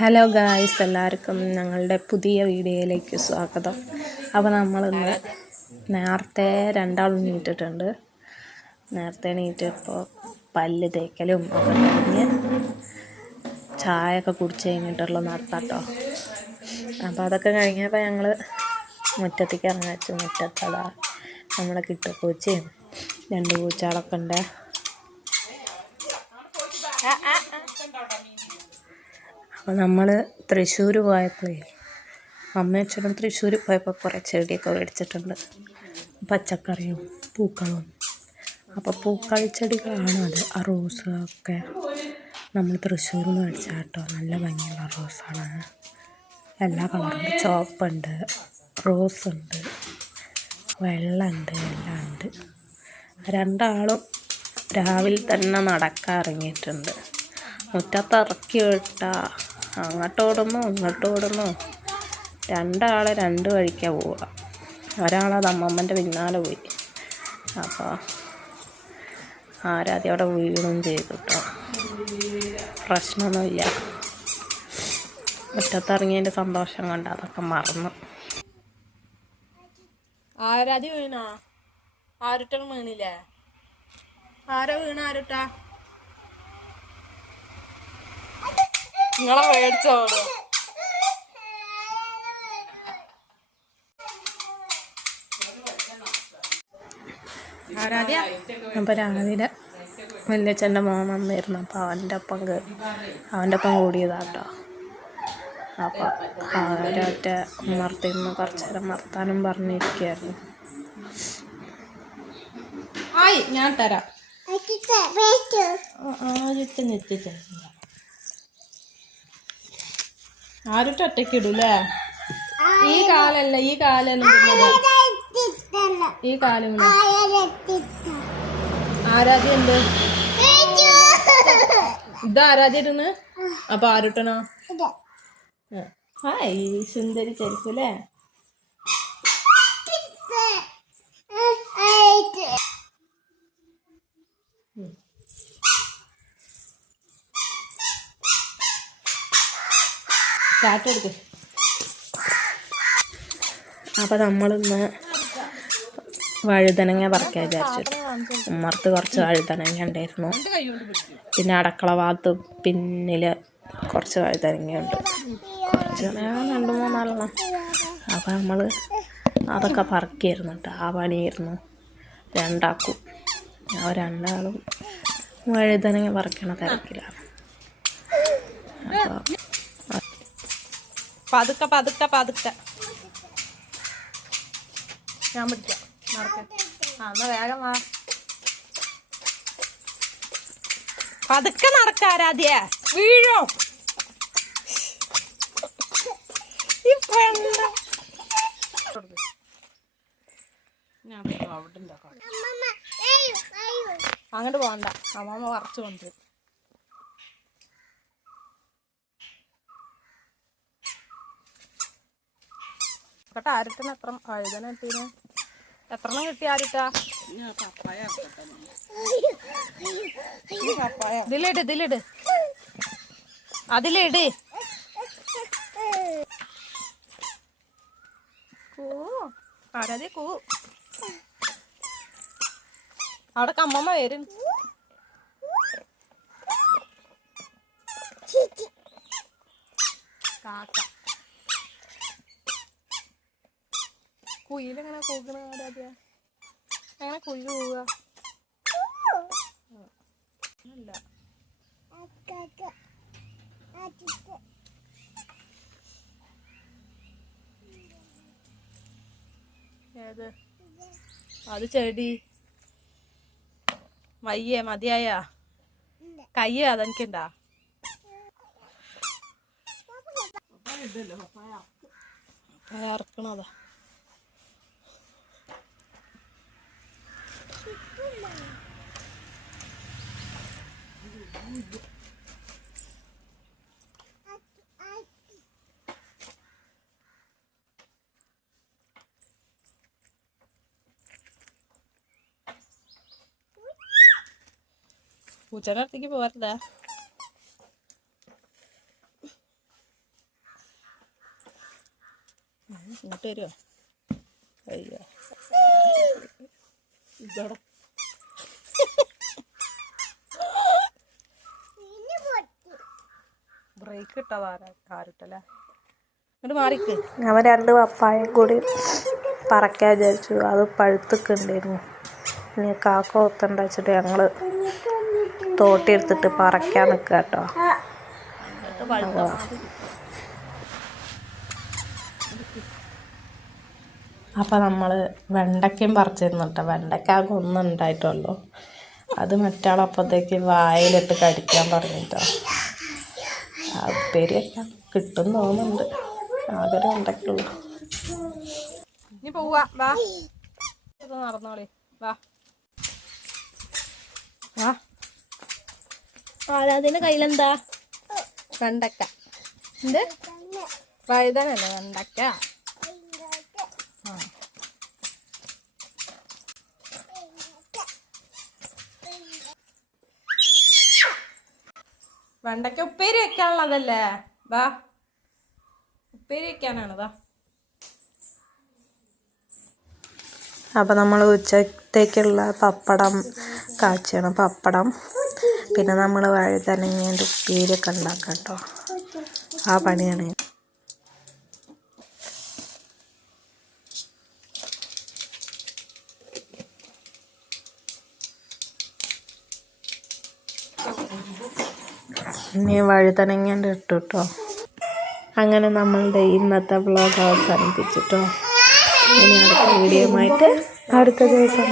Hello guys, എല്ലാവർക്കും ഞങ്ങളുടെ പുതിയ വീഡിയോയിലേക്ക് സ്വാഗതം. അപ്പോൾ നമ്മളിന്ന് നേരത്തെ രണ്ടാളും നീറ്റിട്ടുണ്ട്. നേരത്തെ നീറ്റിപ്പോൾ പല്ല് തേക്കലും ഒക്കെ കഴിഞ്ഞ് ചായ ഒക്കെ കുടിച്ച് കഴിഞ്ഞിട്ടുള്ള നടത്താട്ടോ. അപ്പോൾ അതൊക്കെ കഴിഞ്ഞപ്പോൾ ഞങ്ങൾ മുറ്റത്തേക്ക് ഇറങ്ങി വെച്ചു. മുറ്റത്തതാ നമ്മളെ കിട്ടുപൂച്ചയും 2 പൂച്ചകളൊക്കെ ഉണ്ട്. അപ്പോൾ നമ്മൾ തൃശ്ശൂർ പോയപ്പോഴേ അമ്മയച്ഛനും തൃശ്ശൂർ പോയപ്പോൾ കുറേ ചെടിയൊക്കെ മേടിച്ചിട്ടുണ്ട്, പച്ചക്കറിയും പൂക്കളും. അപ്പോൾ പൂക്കൾ ചെടികളാണ് അത്. ആ റോസ് ഒക്കെ നമ്മൾ തൃശ്ശൂരിൽ നിന്ന് മേടിച്ച കേട്ടോ. നല്ല ഭംഗിയുള്ള റോസാണ്, എല്ലാ കളറുണ്ട്. ചുവപ്പുണ്ട്, റോസ് ഉണ്ട്, വെള്ളമുണ്ട്, എല്ലാം ഉണ്ട്. രണ്ടാളും രാവിലെ തന്നെ നടക്കാൻ ഇറങ്ങിയിട്ടുണ്ട്. മുറ്റത്തിറക്കി വിട്ടാൽ അങ്ങോട്ടോടുന്നു ഇങ്ങോട്ടോടുന്നു. രണ്ടാളെ 2 വഴിക്കാണ് പോവുക. ഒരാളത് അമ്മമ്മൻ്റെ പിന്നാലെ പോയി. അപ്പോൾ ആരാദ്യം അവിടെ വീഴുകയും ചെയ്തു കേട്ടോ. പ്രശ്നമൊന്നുമില്ല. മുറ്റത്തിറങ്ങിയതിൻ്റെ സന്തോഷം കൊണ്ട് അതൊക്കെ മറന്നു. ആരാതി വീണോ? ആരുട്ടൻ വീണില്ലേ? ആരാ വീണ? ആരുട്ടാ നിങ്ങളെ മേടിച്ചോളൂ. അപ്പോൾ രാവിലെ വല്യച്ഛൻ്റെ മോൻ വന്നിരുന്നു. അപ്പോൾ അവൻ്റെ ഒപ്പം കൂടിയതാട്ടോ. അപ്പോൾ അവരൊറ്റ ഉമ്മർത്തിന്ന് കുറച്ച് നേരം വർത്താനം പറഞ്ഞിരിക്കുകയായിരുന്നു. ആയി ഞാൻ തരാം. ആരുട്ട ഒറ്റയ്ക്ക് ഇടൂല്ലേ? ഈ കാലല്ല, ഈ കാലം ഈ കാലം ആരാധ്യ ഉണ്ട്. ഇത് ആരാധ്യ ഇടുന്ന്. അപ്പൊ ആരുട്ടനോ? ഹായ് സുന്ദരി ചെരുപ്പല്ലേ? കാട്ടെടുക്ക്. അപ്പോൾ നമ്മളിന്ന് വഴുതനങ്ങ പറിക്കാൻ വിചാരിച്ചിട്ട് ഉമ്മർത്ത് കുറച്ച് വഴുതനങ്ങ ഉണ്ടായിരുന്നു. പിന്നെ അടുക്കള ഭാഗത്ത് പിന്നിൽ കുറച്ച് വഴുതനങ്ങയുണ്ട്. കുറച്ച് 2-3 അപ്പോൾ നമ്മൾ അതൊക്കെ പറിക്കായിരുന്നു കേട്ടോ. ആ പണിയായിരുന്നു രണ്ടാക്കും. ആ രണ്ടാളും വഴുതനങ്ങ പറിക്കണ തിരക്കിലാണ്. പതുക്കെ പതുക്കെ പതുക്കെ ഞാൻ പിടിക്കാം. എന്നാ വേഗം വാ. പതുക്കെ നടക്കാരാധ്യ, വീഴോ? അങ്ങോട്ട് പോകണ്ട, അമ്മമ്മ വറച്ചു കൊണ്ടുവരും. കേട്ടോ ആരുട്ടന് എത്ര വഴുതന കിട്ടീന്? എത്രണ്ണം കിട്ടി ആരുട്ടാ? ഇതിലിട് അതിലിട്. ആരാധി കൂ. അവിടെ അമ്മമ്മ വരും. കാക്ക കുയിലെങ്ങനെ കൂക്കണ ആരാധ്യ? എങ്ങനെ കുയില് പോവുക? ഇല്ല ഏത്? അത് ചെടി. വയ്യേ? മതിയായ? കയ്യേ അതെനിക്കുണ്ടാ? ഇറക്കണതാ. പൂച്ചയുടെ അടുത്തേക്ക് പോരല്ലേ? ഇങ്ങോട്ട് വരുമോ? അയ്യോ ഇതോടെ ബ്രേക്ക് ഇട്ടതാ കാറിട്ടല്ലേ. ഇങ്ങോട്ട് മാറിക്ക്. അവൻ 2 പപ്പായം കൂടി പറക്കാൻ വിചാരിച്ചു. അത് പഴുത്തൊക്കെ ഉണ്ടായിരുന്നു. ഇനി കാക്ക ഒത്തണ്ട വെച്ചിട്ട് ഞങ്ങൾ തോട്ടിയെടുത്തിട്ട് പറക്കാൻ നിൽക്കുക കേട്ടോ. അപ്പം നമ്മൾ വെണ്ടയ്ക്കയും പറിച്ചിരുന്നു കേട്ടോ. വെണ്ടയ്ക്ക ആകെ ഒന്നും ഉണ്ടായിട്ടുള്ളൂ. അത് മറ്റാളപ്പത്തേക്ക് വായിലിട്ട് കടിക്കാൻ പറഞ്ഞിട്ടോ. ആ ഉപ്പേരിയൊക്കെ കിട്ടും തോന്നുന്നുണ്ട്. ആകെ വെണ്ടയ്ക്കുള്ളൂ. ഇനി പോവാ. വാ നടന്നോളി. വാ വാ. ആരാതിന്റെ കയ്യിലെന്താ? വെണ്ടക്ക. എന്ത് വഴുതനല്ലേ? വെണ്ടക്ക. വെണ്ടക്ക ഉപ്പേരി വെക്കാനുള്ളതല്ലേ? വാ ഉപ്പേരി വെക്കാനാണതാ. അപ്പം നമ്മൾ ഉച്ചത്തേക്കുള്ള പപ്പടം കാച്ചണം. പപ്പടം പിന്നെ നമ്മൾ വഴുതനങ്ങേൻ്റെ ഉപ്പേരിയൊക്കെ ഉണ്ടാക്കാം കേട്ടോ. ആ പണിയാണ്. ഇനി വഴുതനങ്ങേൻ്റെ ഇട്ടു കേട്ടോ. അങ്ങനെ നമ്മളുടെ ഇന്നത്തെ വ്ളോഗ് അവസാനിപ്പിച്ചിട്ടോ. ഇനി അടുത്ത വീഡിയോ ആയിട്ട് അടുത്ത ദിവസം